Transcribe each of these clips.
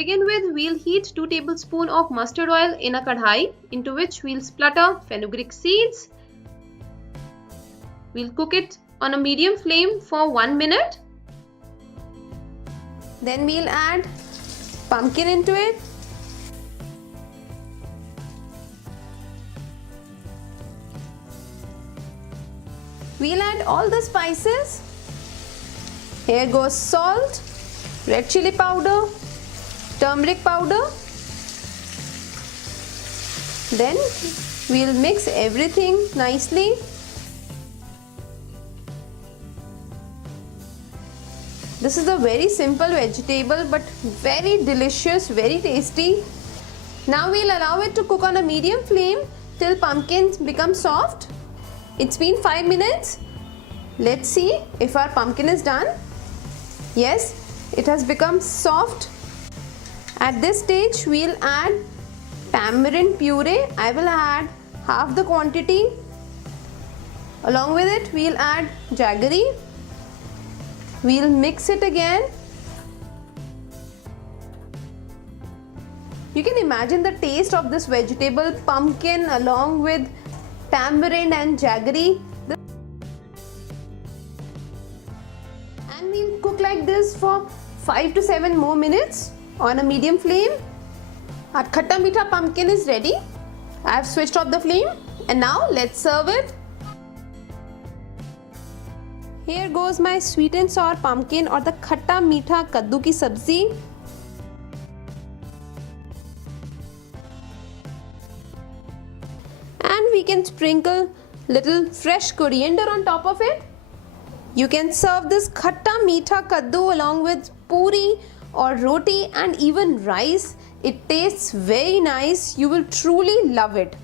begin with, we'll heat 2 tablespoons of mustard oil in a kadai, into which we'll splatter fenugreek seeds. We'll cook it on a medium flame for 1 minute. Then we'll add pumpkin into it. We'll add all the spices. Here goes salt, red chili powder, turmeric powder. Then we'll mix everything nicely. This is a very simple vegetable but very delicious, very tasty. Now we'll allow it to cook on a medium flame till pumpkins become soft. It's been 5 minutes. Let's see if our pumpkin is done. Yes, it has become soft. At this stage, we'll add tamarind puree. I will add half the quantity. Along with it, we'll add jaggery. We'll mix it again. You can imagine the taste of this vegetable, pumpkin along with tamarind and jaggery. And we'll cook like this for 5 to 7 more minutes on a medium flame. Our khatta meetha pumpkin is ready. I have switched off the flame and now let's serve it. Here goes my sweet and sour pumpkin or the khatta meetha kaddu ki sabzi. And we can sprinkle little fresh coriander on top of it. You can serve this khatta meetha kaddu along with puri or roti and even rice. It tastes very nice. You will truly love it.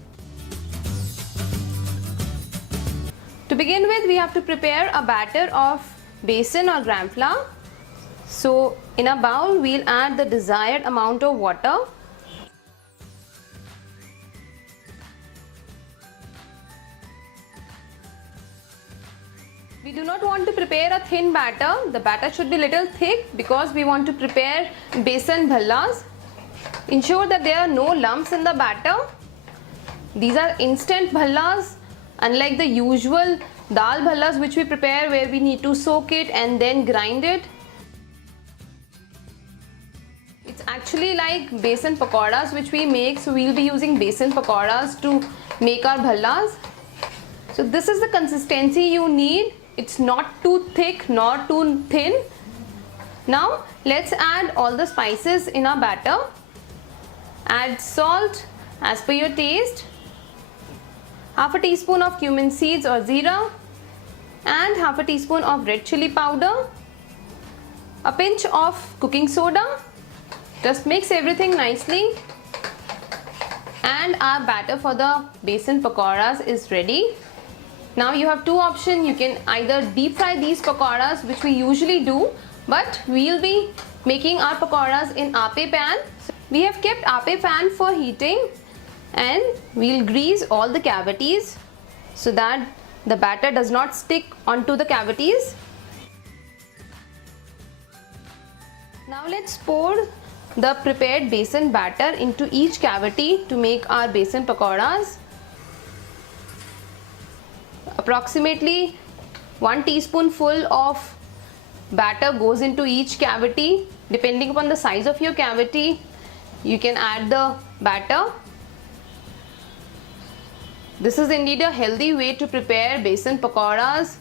To begin with, we have to prepare a batter of besan or gram flour. So in a bowl, we'll add the desired amount of water. We do not want to prepare a thin batter. The batter should be little thick because we want to prepare besan bhallas. Ensure that there are no lumps in the batter. These are instant bhallas, unlike the usual dal bhallas which we prepare where we need to soak it and then grind it. It's actually like besan pakoras which we make, so we'll be using besan pakoras to make our bhallas. So this is the consistency you need. It's not too thick nor too thin. Now let's add all the spices in our batter. Add salt as per your taste, half a teaspoon of cumin seeds or zira, and half a teaspoon of red chili powder, a pinch of cooking soda. Just mix everything nicely. And our batter for the besan pakoras is ready. Now you have two options. You can either deep fry these pakoras, which we usually do, but we'll be making our pakoras in ape pan. We have kept ape pan for heating, and we'll grease all the cavities so that the batter does not stick onto the cavities. Now let's pour the prepared besan batter into each cavity to make our besan pakoras. Approximately 1 teaspoonful of batter goes into each cavity. Depending upon the size of your cavity, you can add the batter. This is indeed a healthy way to prepare besan pakoras.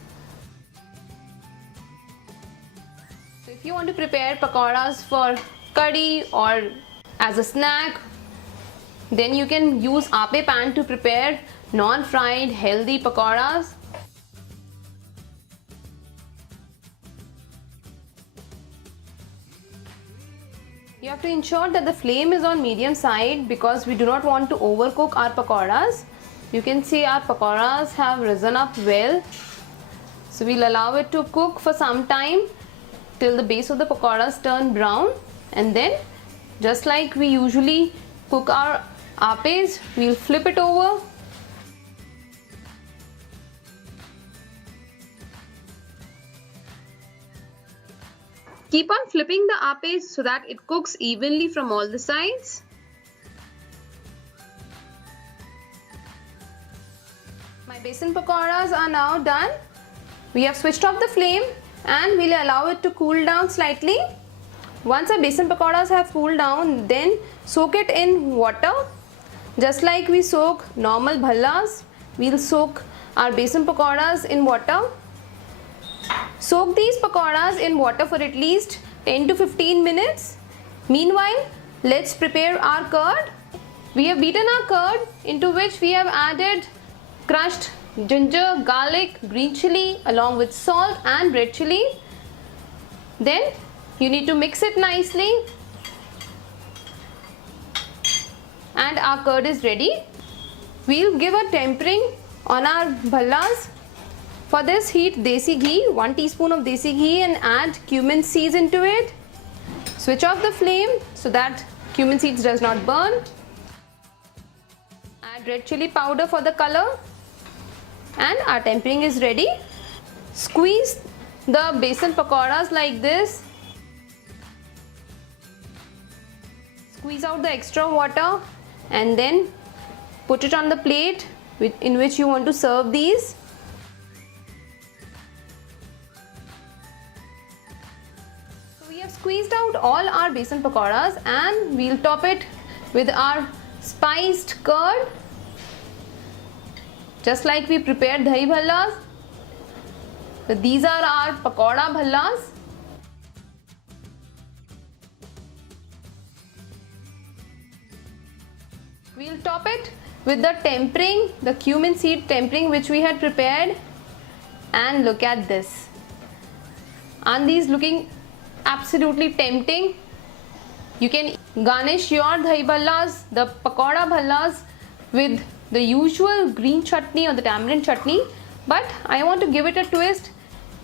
So if you want to prepare pakoras for curry or as a snack, then you can use ape pan to prepare non-fried healthy pakoras. You have to ensure that the flame is on medium side because we do not want to overcook our pakoras. You can see our pakoras have risen up well. So we'll allow it to cook for some time till the base of the pakoras turn brown, and then just like we usually cook our apes, we'll flip it over. Keep on flipping the ape so that it cooks evenly from all the sides. My besan pakoras are now done. We have switched off the flame and we'll allow it to cool down slightly. Once our besan pakoras have cooled down, then soak it in water. Just like we soak normal bhallas, we'll soak our besan pakoras in water. Soak these pakoras in water for at least 10 to 15 minutes. Meanwhile, let's prepare our curd. We have beaten our curd, into which we have added crushed ginger, garlic, green chili along with salt and red chili. Then you need to mix it nicely and our curd is ready. We'll give a tempering on our bhallas. For this, heat desi ghee, 1 teaspoon of desi ghee, and add cumin seeds into it. Switch off the flame so that cumin seeds does not burn. Add red chili powder for the color and our tempering is ready. Squeeze the besan pakoras like this. Squeeze out the extra water and then put it on the plate in which you want to serve these. So we have squeezed out all our besan pakoras and we'll top it with our spiced curd. Just like we prepared dahi bhallas. So these are our pakoda bhallas. We'll top it with the tempering, the cumin seed tempering which we had prepared. And look at this. Aren't these looking absolutely tempting? You can garnish your dahi bhallas, the pakoda bhallas, with the usual green chutney or the tamarind chutney, but I want to give it a twist.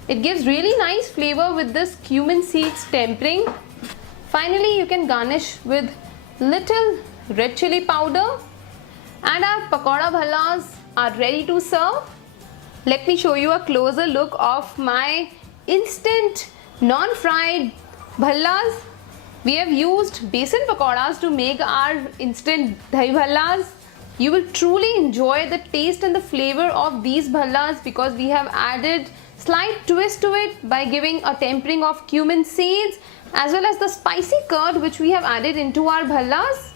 It gives really nice flavor with this cumin seeds tempering. Finally, you can garnish with little red chili powder and our pakoda bhallas are ready to serve. Let me show you a closer look of my instant non-fried bhallas. We have used besan pakoras to make our instant dahi bhallas. You will truly enjoy the taste and the flavor of these bhallas because we have added slight twist to it by giving a tempering of cumin seeds as well as the spicy curd which we have added into our bhallas.